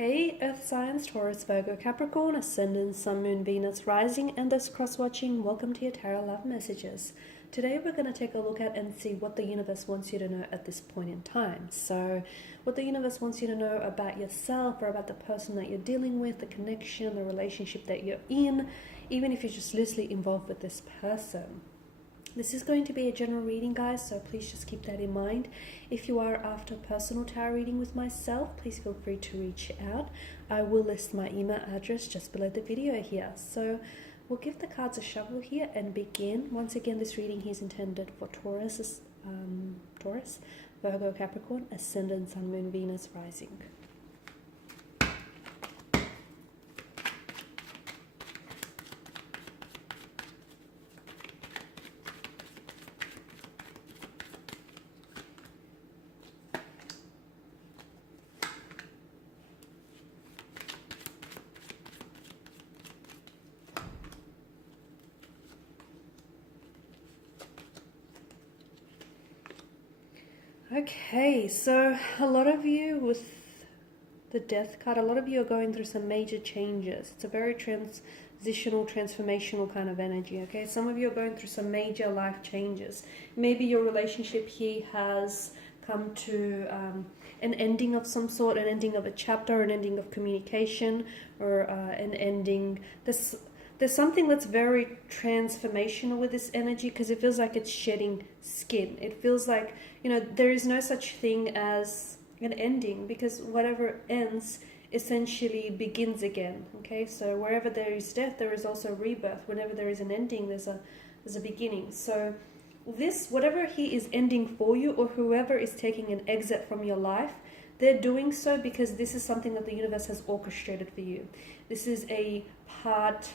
Okay, Earth signs, Taurus, Virgo, Capricorn, Ascendant, Sun, Moon, Venus, Rising, and those cross-watching, welcome to your Tarot Love Messages. Today we're going to take a look at and see what the universe wants you to know at this point in time. So, what the universe wants you to know about yourself or about the person that you're dealing with, the connection, the relationship that you're in, even if you're just loosely involved with this person. This is going to be a general reading, guys, so please just keep that in mind. If you are after personal tarot reading with myself, please feel free to reach out. I will list my email address just below the video here. So we'll give the cards a shuffle here and begin. Once again, this reading is intended for Taurus, Virgo, Capricorn, Ascendant, Sun, Moon, Venus, Rising. Okay, so a lot of you with the Death card, a lot of you are going through some major changes. It's a very transitional, transformational kind of energy, okay? Some of you are going through some major life changes. Maybe your relationship here has come to an ending of some sort, an ending of a chapter, an ending of communication, or an ending. There's something that's very transformational with this energy because it feels like it's shedding skin. It feels like, you know, there is no such thing as an ending because whatever ends essentially begins again. Okay, so wherever there is death, there is also rebirth. Whenever there is an ending, there's a beginning. So this, whatever he is ending for you or whoever is taking an exit from your life, they're doing so because this is something that the universe has orchestrated for you. This is a part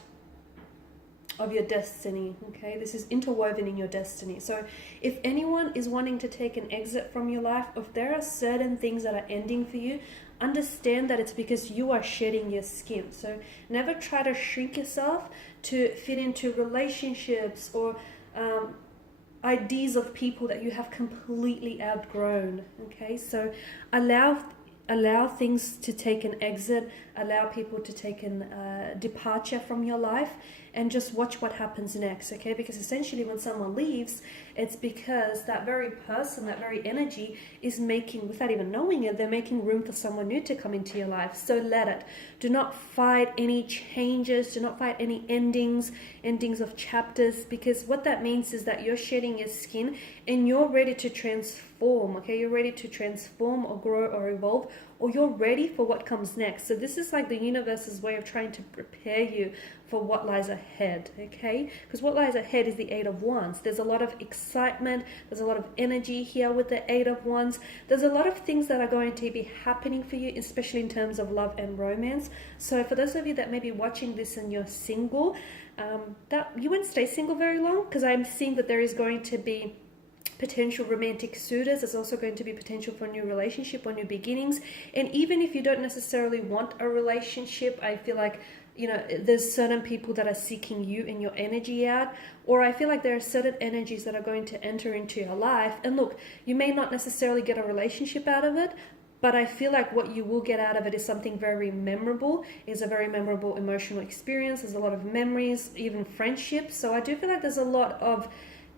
of your destiny, okay? This is interwoven in your destiny. So if anyone is wanting to take an exit from your life, if there are certain things that are ending for you, understand that it's because you are shedding your skin. So never try to shrink yourself to fit into relationships or ideas of people that you have completely outgrown, okay? So allow things to take an exit, allow people to take an departure from your life, and just watch what happens next, okay? Because essentially when someone leaves, it's because that very person, that very energy is making, without even knowing it, they're making room for someone new to come into your life. So let it. Do not fight any changes, do not fight any endings of chapters, because what that means is that you're shedding your skin and you're ready to transform, okay? You're ready to transform or grow or evolve, or you're ready for what comes next. So this is like the universe's way of trying to prepare you for what lies ahead, okay? Because what lies ahead is the Eight of Wands. There's a lot of excitement, there's a lot of energy here with the Eight of Wands. There's a lot of things that are going to be happening for you, especially in terms of love and romance. So for those of you that may be watching this and you're single, that you won't stay single very long, because I'm seeing that there is going to be potential romantic suitors. There's also going to be potential for a new relationship or new beginnings. And even if you don't necessarily want a relationship, I feel like, you know, there's certain people that are seeking you and your energy out, or I feel like there are certain energies that are going to enter into your life. And look, you may not necessarily get a relationship out of it, but I feel like what you will get out of it is something very memorable. It's a very memorable emotional experience. There's a lot of memories, even friendships. So I do feel like there's a lot of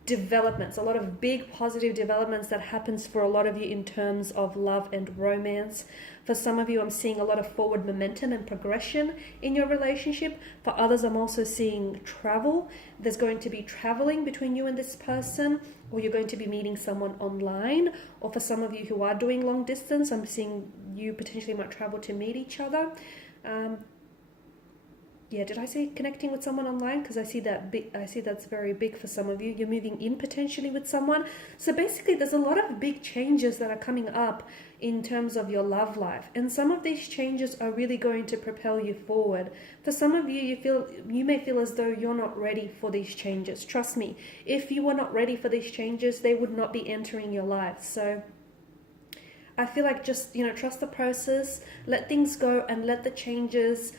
developments, a lot of big positive developments that happens for a lot of you in terms of love and romance. For some of you, I'm seeing a lot of forward momentum and progression in your relationship. For others, I'm also seeing travel. There's going to be traveling between you and this person, or you're going to be meeting someone online. Or for some of you who are doing long distance, I'm seeing you potentially might travel to meet each other. Yeah, did I say connecting with someone online? Because I see that's very big for some of you. You're moving in potentially with someone. So basically, there's a lot of big changes that are coming up in terms of your love life. And some of these changes are really going to propel you forward. For some of you, you may feel as though you're not ready for these changes. Trust me, if you were not ready for these changes, they would not be entering your life. So I feel like just, you know, trust the process, let things go and let the changes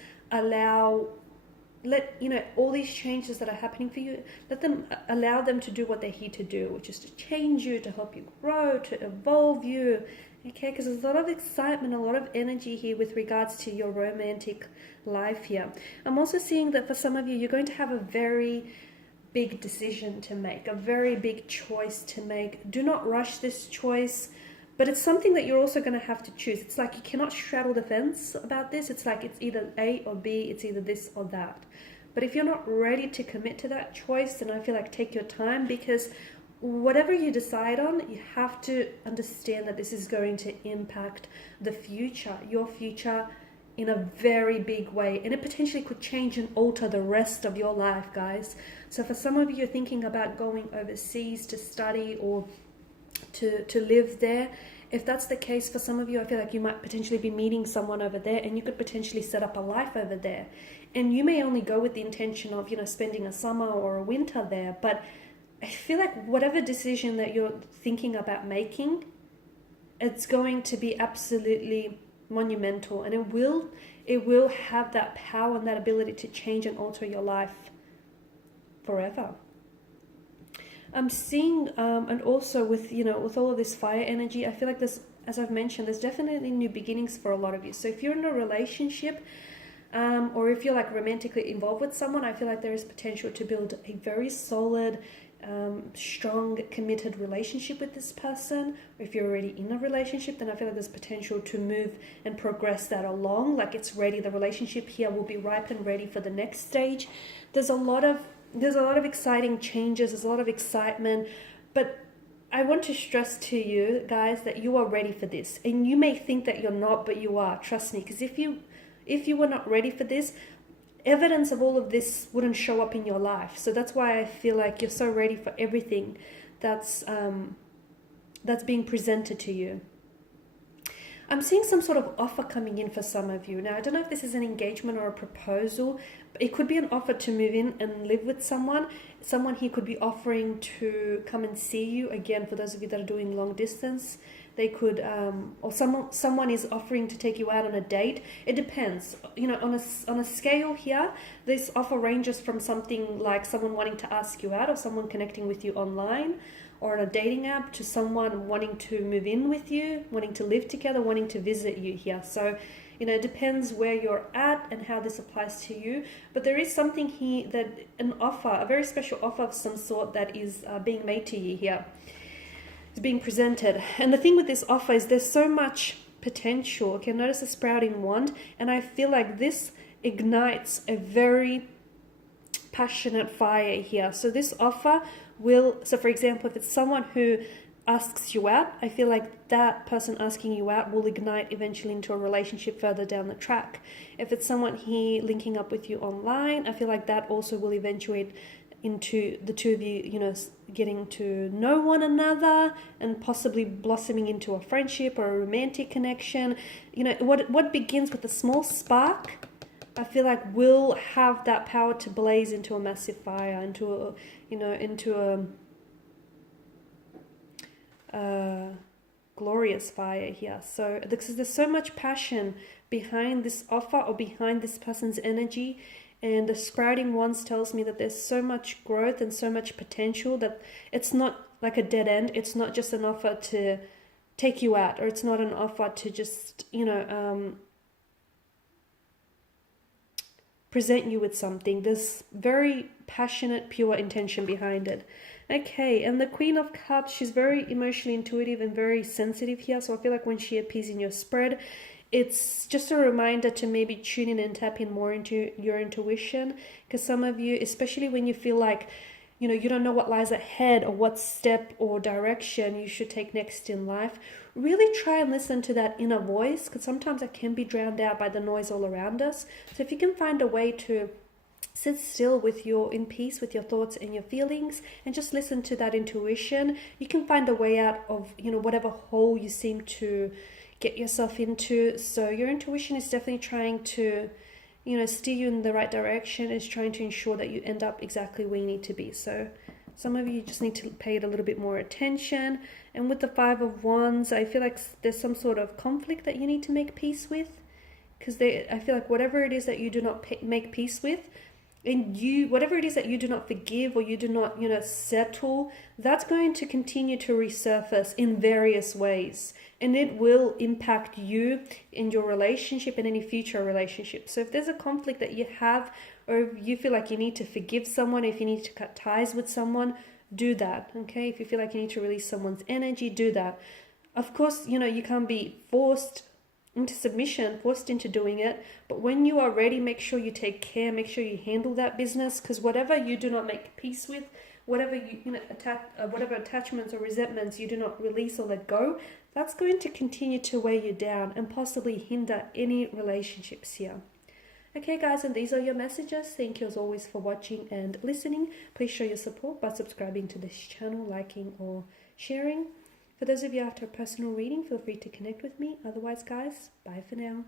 let you know, all these changes that are happening for you, allow them to do what they're here to do, which is to change you, to help you grow, to evolve you, Okay, because there's a lot of excitement, a lot of energy here with regards to your romantic life here. I'm also seeing that for some of you, you're going to have a very big decision to make, a very big choice to make. Do not rush this choice, but it's something that you're also going to have to choose. It's like you cannot straddle the fence about this. It's like it's either A or B, it's either this or that. But if you're not ready to commit to that choice, then I feel like take your time, because whatever you decide on, you have to understand that this is going to impact the future, your future, in a very big way, and it potentially could change and alter the rest of your life, guys. So for some of you, you're thinking about going overseas to study or to live there. If that's the case, for some of you, I feel like you might potentially be meeting someone over there, and you could potentially set up a life over there. And you may only go with the intention of, spending a summer or a winter there, but I feel like whatever decision that you're thinking about making, it's going to be absolutely monumental, and it will have that power and that ability to change and alter your life forever. I'm seeing, and also with all of this fire energy, I feel like there's, as I've mentioned, there's definitely new beginnings for a lot of you. So if you're in a relationship, or if you're like romantically involved with someone, I feel like there is potential to build a very solid, strong, committed relationship with this person. Or if you're already in a relationship, then I feel like there's potential to move and progress that along. Like it's ready. The relationship here will be ripe and ready for the next stage. There's a lot of exciting changes. There's a lot of excitement, but I want to stress to you guys that you are ready for this. And you may think that you're not, but you are. Trust me, because if you were not ready for this, evidence of all of this wouldn't show up in your life. So that's why I feel like you're so ready for everything that's being presented to you. I'm seeing some sort of offer coming in for some of you. Now, I don't know if this is an engagement or a proposal. It could be an offer to move in and live with someone. Someone here could be offering to come and see you. Again, for those of you that are doing long distance, they could, or someone is offering to take you out on a date. It depends. On a scale here, this offer ranges from something like someone wanting to ask you out, or someone connecting with you online, or on a dating app, to someone wanting to move in with you, wanting to live together, wanting to visit you here. So, it depends where you're at and how this applies to you. But there is something here, that an offer, a very special offer of some sort, that is being made to you here. It's being presented. And the thing with this offer is there's so much potential. Okay, notice the sprouting wand, and I feel like this ignites a very passionate fire here. So this offer so for example, if it's someone who asks you out, I feel like that person asking you out will ignite eventually into a relationship further down the track. If it's someone here linking up with you online, I feel like that also will eventuate into the two of you, getting to know one another and possibly blossoming into a friendship or a romantic connection. What begins with a small spark, I feel like will have that power to blaze into a massive fire, into a glorious fire here. So because there's so much passion behind this offer, or behind this person's energy, and the sprouting wands tells me that there's so much growth and so much potential that it's not like a dead end. It's not just an offer to take you out, or it's not an offer to just present you with something. There's very passionate, pure intention behind it. Okay, and the Queen of Cups, she's very emotionally intuitive and very sensitive here. So I feel like when she appears in your spread, it's just a reminder to maybe tune in and tap in more into your intuition. Because some of you, especially when you feel like, you don't know what lies ahead, or what step or direction you should take next in life, really try and listen to that inner voice, because sometimes it can be drowned out by the noise all around us. So if you can find a way to sit still in peace with your thoughts and your feelings, and just listen to that intuition, you can find a way out of, whatever hole you seem to get yourself into. So your intuition is definitely trying to, steer you in the right direction, is trying to ensure that you end up exactly where you need to be. So some of you just need to pay it a little bit more attention. And with the Five of Wands, I feel like there's some sort of conflict that you need to make peace with, because I feel like whatever it is that you do not make peace with, and you, whatever it is that you do not forgive or you do not, settle, that's going to continue to resurface in various ways, and it will impact you in your relationship and any future relationships. So if there's a conflict that you have, or if you feel like you need to forgive someone, if you need to cut ties with someone, do that. Okay, if you feel like you need to release someone's energy, do that. Of course, you can't be forced into submission, forced into doing it, but when you are ready, make sure you take care, make sure you handle that business, because whatever you do not make peace with, whatever whatever attachments or resentments you do not release or let go, that's going to continue to weigh you down and possibly hinder any relationships here. Okay guys, and these are your messages. Thank you as always for watching and listening. Please show your support by subscribing to this channel, liking or sharing. For those of you after a personal reading, feel free to connect with me. Otherwise, guys, bye for now.